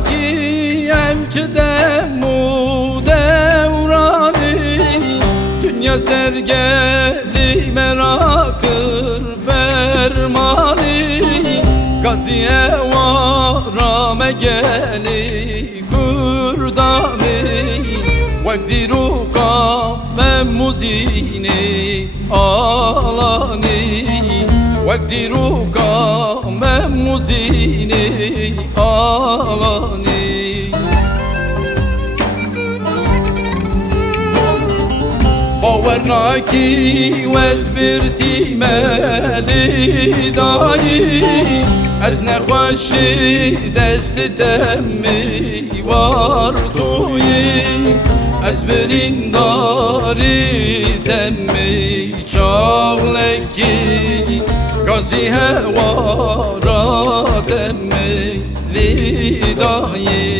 ki evcide mu devrani, dünya sergeli merakır fermani, gaziye varame geli kurdani, vekdiru kame muzini alani, vekdiru kame muzini alani. باورنا کی وز برتی ملی دایی، از نخوشی دست تمی وار تویی، از برین داری تمی چاولکی، گازی هوارا تمی لیدایی.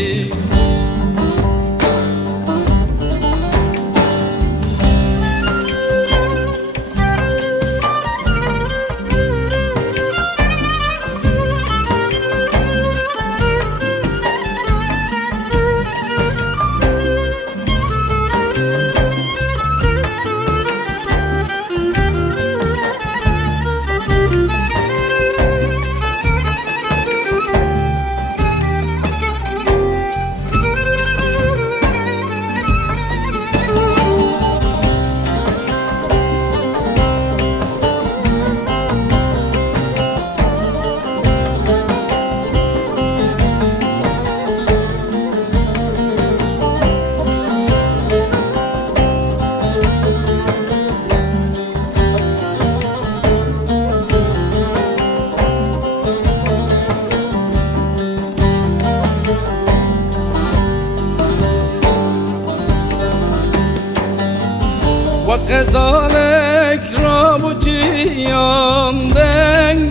غزالک را bu ciyandeng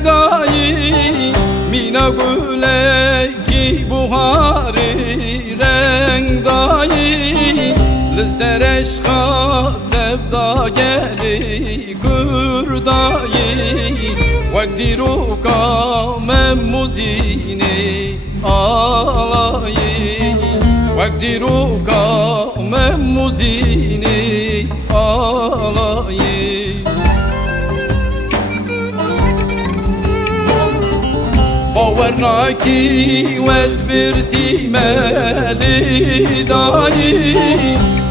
dayi, mina güleki buhari renk dayi, lser eşka sevda geli kurdayi, vekdiru kame muzini alayi, vekdiru kame muzini alayı. باورنا کی وز برتی ملی دایی،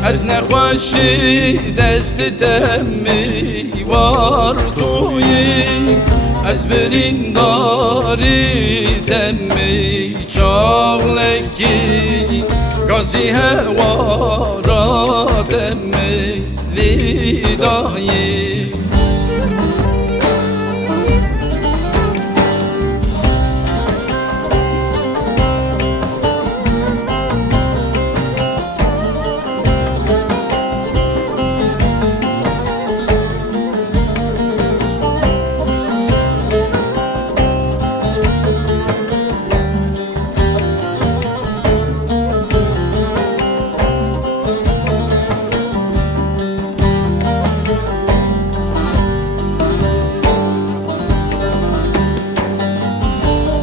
از نخوشی دست تمی وار تویی، از برین داری تمی چاولکی، گازی هوارا تمی لیدایی.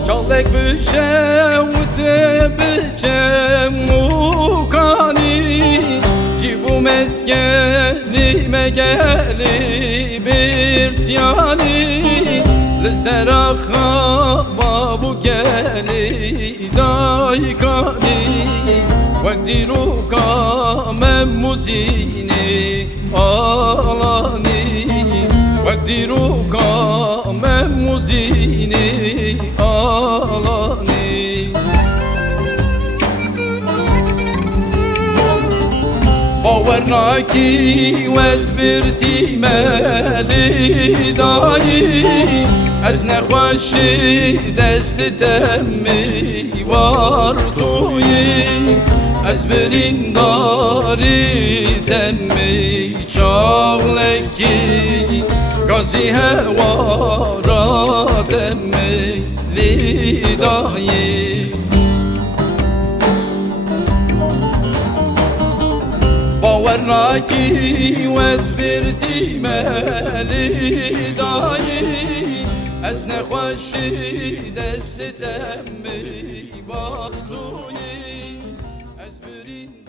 Çalek bıçem ute bıçem mukani, cibu meskenime geli bir tiyani, lserakha babu geli daykani, vekdiru kame muzini alani, vekdiru kame muzini alani. باورنا کی وز برتی ملی دایی، از نخوشی دست تمی وار تویی، از برین داری تمی چاولکی، گازی هوارا تمی لیدایی. باورنا کی وز برتی ملی دایی، از نخوشی دستتم میوان توی از برین